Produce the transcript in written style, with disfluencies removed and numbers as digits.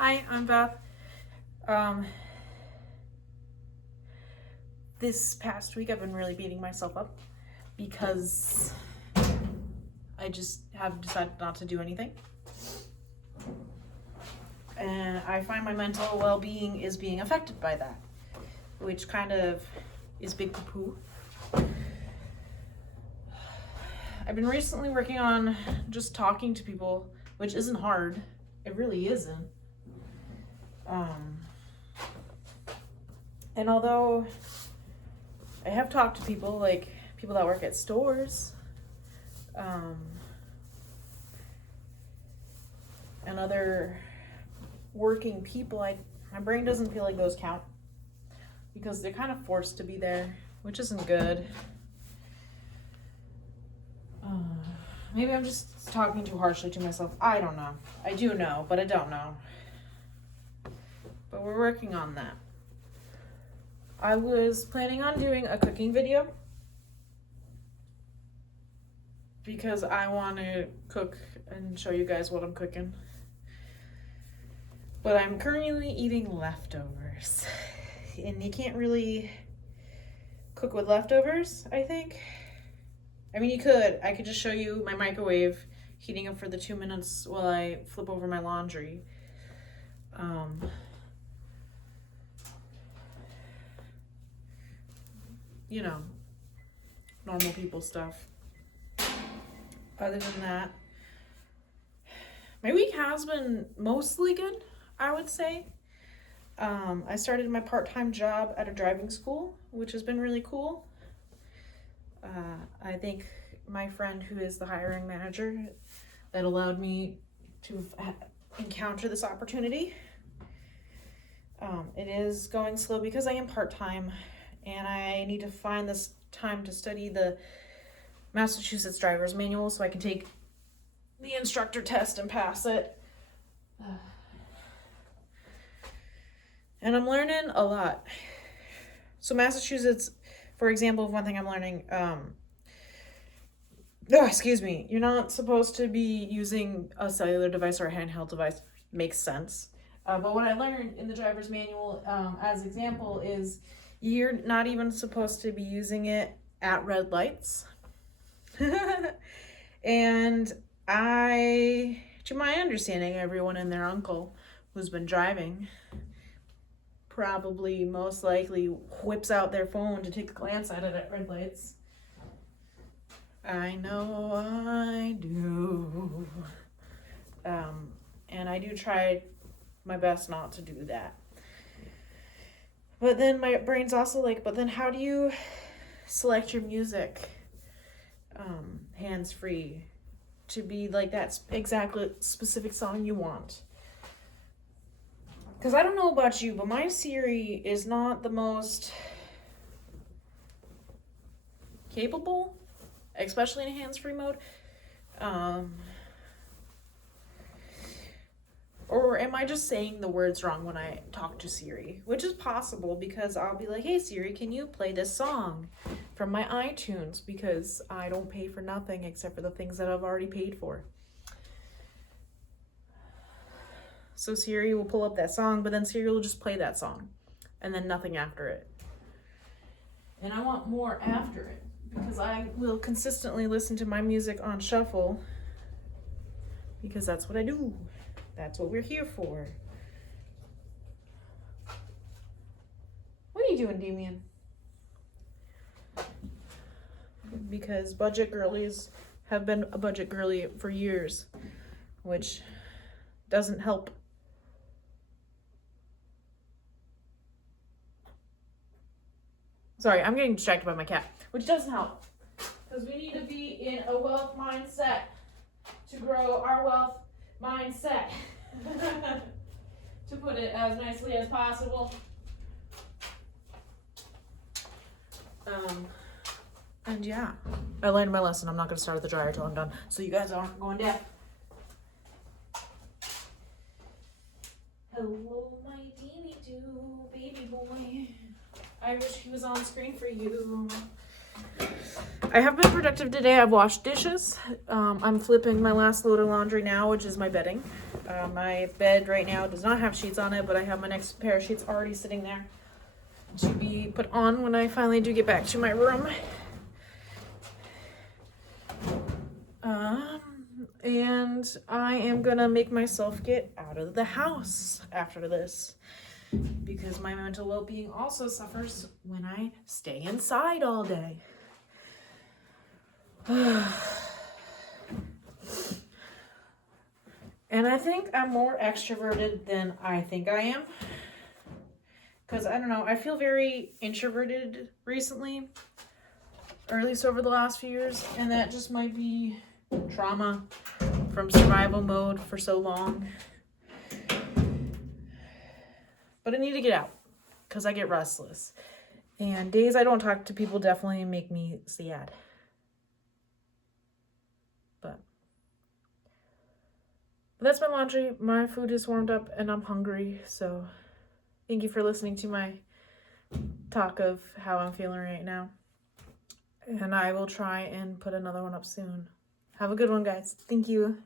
Hi, I'm Beth. This past week I've been really beating myself up because I just have decided not to do anything. And I find my mental well-being is being affected by that, which kind of is big poo-poo. I've been recently working on just talking to people, which isn't hard. It really isn't. And although I have talked to people, like people that work at stores, and other working people, my brain doesn't feel like those count because they're kind of forced to be there, which isn't good. Maybe I'm just talking too harshly to myself. I don't know. I do know, but I don't know. But we're working on that. I was planning on doing a cooking video because I want to cook and show you guys what I'm cooking. But I'm currently eating leftovers. And you can't really cook with leftovers, I think. I mean, you could. I could just show you my microwave heating up for the 2 minutes while I flip over my laundry. You know, normal people stuff. Other than that, my week has been mostly good, I would say. I started my part-time job at a driving school, which has been really cool. I thank my friend who is the hiring manager that allowed me to encounter this opportunity. It is going slow because I am part-time and I need to find this time to study the Massachusetts driver's manual so I can take the instructor test and pass it. And I'm learning a lot. So Massachusetts, for example, one thing I'm learning, you're not supposed to be using a cellular device or a handheld device. Makes sense. But what I learned in the driver's manual, as example, is you're not even supposed to be using it at red lights. And to my understanding, everyone and their uncle who's been driving probably most likely whips out their phone to take a glance at it at red lights. I know I do. And I do try my best not to do that. But then my brain's also like, but then how do you select your music hands-free to be like that exactly specific song you want? Because I don't know about you, but my Siri is not the most capable, especially in hands-free mode. Or am I just saying the words wrong when I talk to Siri? Which is possible because I'll be like, hey Siri, can you play this song from my iTunes? Because I don't pay for nothing except for the things that I've already paid for. So Siri will pull up that song, but then Siri will just play that song and then nothing after it. And I want more after it because I will consistently listen to my music on shuffle because that's what I do. That's what we're here for. What are you doing, Damien? Because budget girlies have been a budget girly for years, which doesn't help. Sorry, I'm getting distracted by my cat, which doesn't help. Because we need to be in a wealth mindset to grow our wealth mindset. To put it as nicely as possible. And yeah, I learned my lesson. I'm not going to start at the dryer till I'm done, so you guys aren't going deaf. Hello, my teeny doo, baby boy. I wish he was on screen for you. I have been productive today. I've washed dishes. I'm flipping my last load of laundry now, which is my bedding. My bed right now does not have sheets on it, but I have my next pair of sheets already sitting there to be put on when I finally do get back to my room. And I am gonna make myself get out of the house after this, because my mental well-being also suffers when I stay inside all day. And I think I'm more extroverted than I think I am. Because, I don't know, I feel very introverted recently. Or at least over the last few years. And that just might be trauma from survival mode for so long. But I need to get out. Because I get restless. And days I don't talk to people definitely make me sad. But that's my laundry. My food is warmed up and I'm hungry. So thank you for listening to my talk of how I'm feeling right now. And I will try and put another one up soon. Have a good one, guys. Thank you.